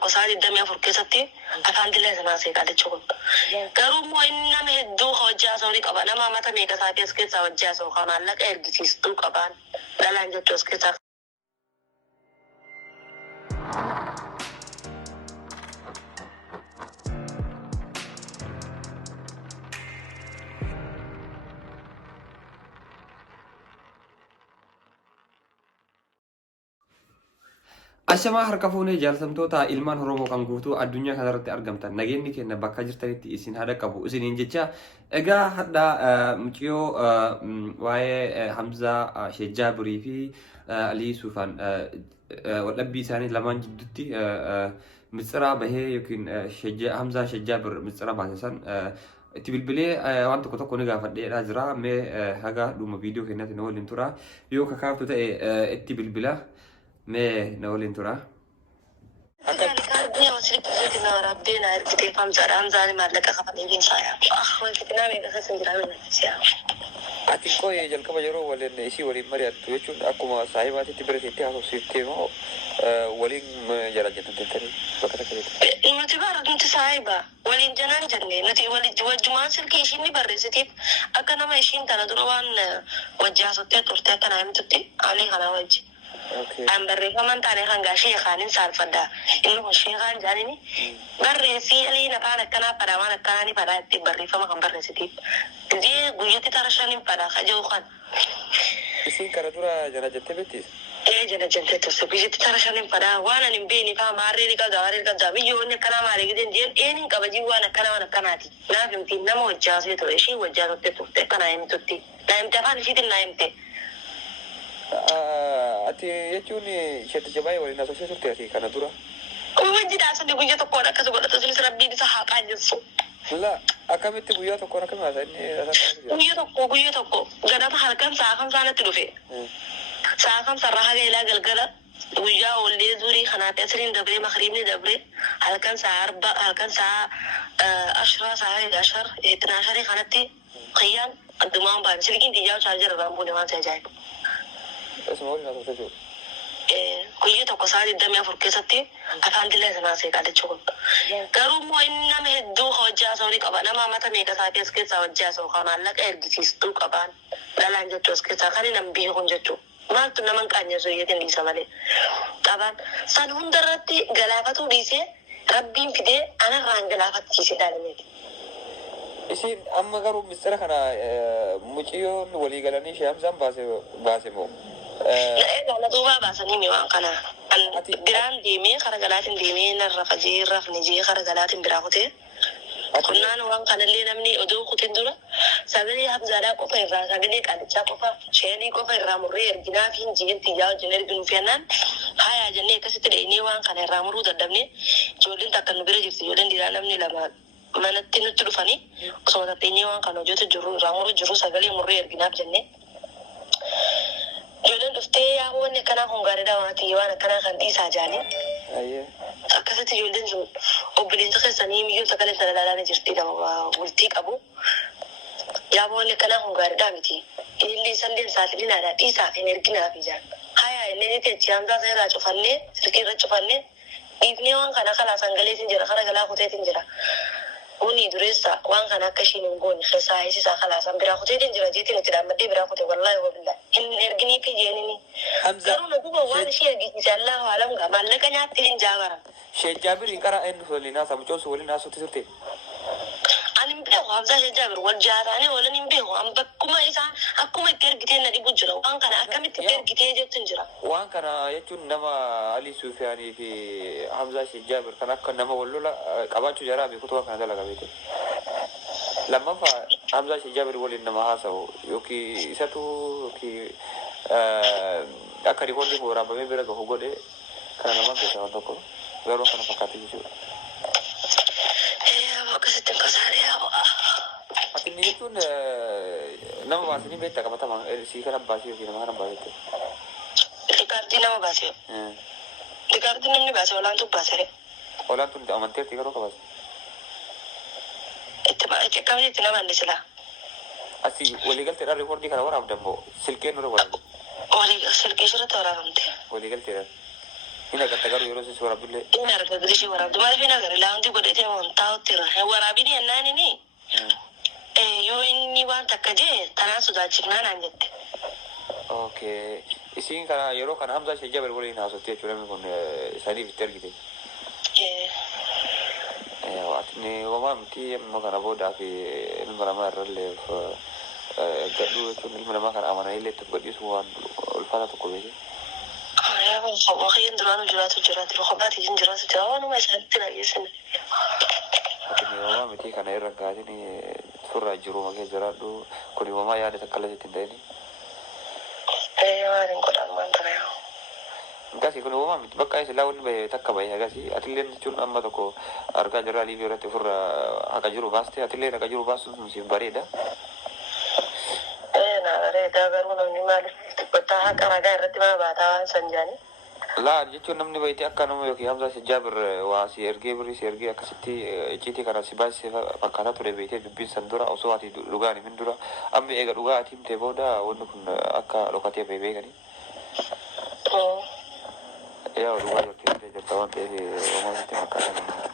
tokko sa'a 24 keessatti afaan dilee sanaa seeqaa jechuudha. Garuu immoo inni nama hedduu hojjaa soorii qaba. Nama mata meeqa isaatii as keessaa hojjaa soo kan maallaqa ergisiistuu qaban dhalaan jechuu as keessaa. Ashamaa harka fuunee jaallatamtoota ilmaan Oromoo kan guutuu addunyaa kanarratti argamtan nageenyi keenya bakka jirtanitti isin haadha qabu isiniin jecha egaa hadda muciyoo waa'ee Hamzaa Shejjaabirii fi Alii Suufaan waldhabbii isaanii lamaan jidduutti mitsira bahee yookiin Hamzaa Shejjaabir mitsira baasesan itti bilbilee waan tokko ni gaafadheedhaa jira. Mee haga dhuma viidiyoo keenyatti na waliin tura yoo kakaaftu ta'e itti bilbila. Me na waliin tura. Ni wasili kuzitina rabbina irkite famsa ramzani maallaqa qabatee fiinsaaya. Wantitina meeqa keessa jira minasiya. Ati koye jalqaba yeroo waliin isii waliin mari'attu jechuun akkuma saahibaatitti bireetitti haasofsiiftee moo waliin jala jettanii bakka takka nuti bara nuti saahiba waliin janaan jenne nuti wajjumaan silkii ishiin ni barreessitiif akka nama ishiin tana dura waan wajjaasottee turte akka naa himtutti alii kana wajji. Barreeffaman taane kan sheekaanin saalfadda inni kun sheekaan jaanini barreessii alii nafaan akkanaa fadhaa waan akkanaa ni fadhaa itti barreeffama kan barreessitiif gizee guyyatti tara shaniin fadhaa kaja'u kan isiin kana dura jana jettee beektis? Jana jettee turse guyyatti tara shaniin fadhaa waan ani hin beekne faa maarree ni qabda biyyoonni akkanaa maalee gideen jeen eeniin qabajii waan akkanaati naaf himtiin nama wajjaasee ture ishii wajjaasottee turte akkanaa himtutti naa himte afaan ishiitiin naa himte. Ati jechuun ishee jabaayee waliin asosee turte ati kana dura? Wajjidhaa sunni guyyaa tokkoon akkas godhata sunis rabbiin isa haqaa jirsu. La akkamitti guyyaa tokkoon akkami haasa inni guyyaa tokko ganama halkan sa'a kamsaanatti dhufe. Sa'a kamsarraa haga ilaa galgala guyyaa oollee zurii kanaatti asiriin dabree makriibni dabree halkan sa'a arba halkan sa'a ashraa sa'a ashar itinaasharii kanatti qiyyaan addumaan baan silkiin tiyyaa chaarjara irraan buune waan ta'e ajaa'iba. Guyyaa tokko sa'a 24 keessatti afaan dilee sanaa seeqaa jechuudha. Garuu immoo inni nama hedduu hojjaa soorii qaba. Nama mata meeqa isaatii as keessaa hojjaa soo kan maallaqa ergisiistuu qaban dhalaan jechuu as keessaa kan hin beekun jechuudha. Maaltu nama hin qaanyeessu iyyatiin dhiisa malee qaban san hundarratti galaafatuu dhiisee rabbiin fidee anarraan galaafachiisee dhaalameeti. Isin amma garuu mistira kana muciyyoon walii galanii ishee Hamzaan baase moo? Egaa duubaa baasanii mi waan kana biraan deemee kara galaatiin deemee narra fajee rafni jee kara galaatiin biraa kutee kunnaan waan kanallee namni oduu kutee dura sagalee Hamzaadhaa qofa irraa sagalee qaalichaa qofa sheenii qofa irraa murree erginaa fi jeen tiyyaa wajjin erginu fennaan hayaa jennee akkasitti dheenee waan kana irraa muruu dadhabnee ijoolleen takka nu bira jirti ijoolleen dhiiraa namni lama manatti nutti dhufanii osoo tatteenyee waan kana hojjetu jiru irraa muruu jiru sagalee murree erginaaf jennee. Ijoolleen dhuftee yaa'oonni akkanaa kun gaariidha waan akkanaa kan dhiisaa jaanii. Akkasitti ijoolleen sun obboleessa keessanii biyyoota kale daldalaa jirti bultii qabu. Yaa'oonni akkanaa kun gaariidha miti. Illee isallee saaxilinadha dhiisaa fi erginaaf ijaan. Hayaa illee ni teechi Hamzaa irraa cufannee silkii irra cufannee dhiifnee waan kana kalaa sangaleetiin jira kara galaa kuteetiin jira. Uni dureessa waan kana akka ishiin hin goone keessaa isisaa kalaasan biraa kuteetiin jira jeetiin itti dhaammadhee biraa kutee wallaahi wabillaa hin erginii fi jeenini. Garuu naguba waan ishee ergisiise Allahu alam gaa maallaqa nyaatti hin jaabara. Shejjaabiriin qara eenyu waliin haasa mucoonsu waliin haasutti turte? Ani hin beeku Hamzaa Shejjaabir wal jaataanii waliin hin beeku bakkuma isaa akkuma itti ergitee na dhibu jira waan kana akkamitti itti ergitee jettu hin jira. Waan kana jechuun nama Alii Suufiyaanii fi Hamzaa Shejjaabir kan akka nama wal lola qabaachuu jaraa beekutu waan kana dalaga beekte. Lammaffaa Hamzaa Shejjaabir waliin nama haasa'u yookiin isatu yookiin akka rikoonni waraabamee bira gahu godhe kana nama beekaa waan tokko garuu kana fakkaate jechuudha. Akkasitti kasaaree haa. Ati inni jechuun nama baasanii beektaa qabatamaa sii kana baasee yookiin nama kana baasee. Rikaardii nama baasee. Rikaardii namni baasee olaantuu baasee. Olaantuun amanteetti garuu qabaase. Itti akkamitti itti nama inni silaa. Asi waliigalteedhaan rikoordii kana waraabdan moo silkeen nurra waraabde? Silkee sirriitti waraabamte. Waliigalteedhaan. Ina kata garu yoro si suara bile. Ina arga gidi waraabdu maal fi nagar laanti godhete amantaa uttira waraabini ennaan ini yoo inni waan takka jee tanaa sodaachifnaa naan jette. Okay. Isin kana yoro kana Hamza Shejja berwali na sotti jechuudha mi kun isaanii bitti argite. Watni wama miti amma kana booda fi ilma namaa irrallee gadhuu jechuun ilma namaa kana amananii illee itti godhisu waan ulfaata tokko beekee. Waaqayyoon duraan jiraatu roqobaatiitiin jiraatu jira waanuma isaanitti raayyeessan. Wama miti kana irra gaatini surraa jiru makee jiraadhu kun wamaa yaada takka illee ittiin ta'ini. Waan hin godhan waan ta'e. Gasi kun wama miti bakka isa laawwan bahe takka bahe gasi atillee jechuun amma tokko argaa jirra liibii irratti ofirra haqa jiru baaste atillee haqa jiru baastuun siif bareeda. Na bareeda garuu namni maaliif xiqqootaa haqa ragaa irratti mana baataa waan san jaani. Laa jechuun namni baay'ee akka nama yookiin Hamza Shejjaa waa si ergee birrii si ergee akkasitti icciitii kana si baasisee fakkaataa ture beekee dubbiin san dura osoo ati dhugaan himin dura amma eega dhugaa ati himtee booda wanni kun akka dhokatee bahee beekanii. Yaa dhugaa jirti jirta waan ta'eef uumaa sitti fakkaatan.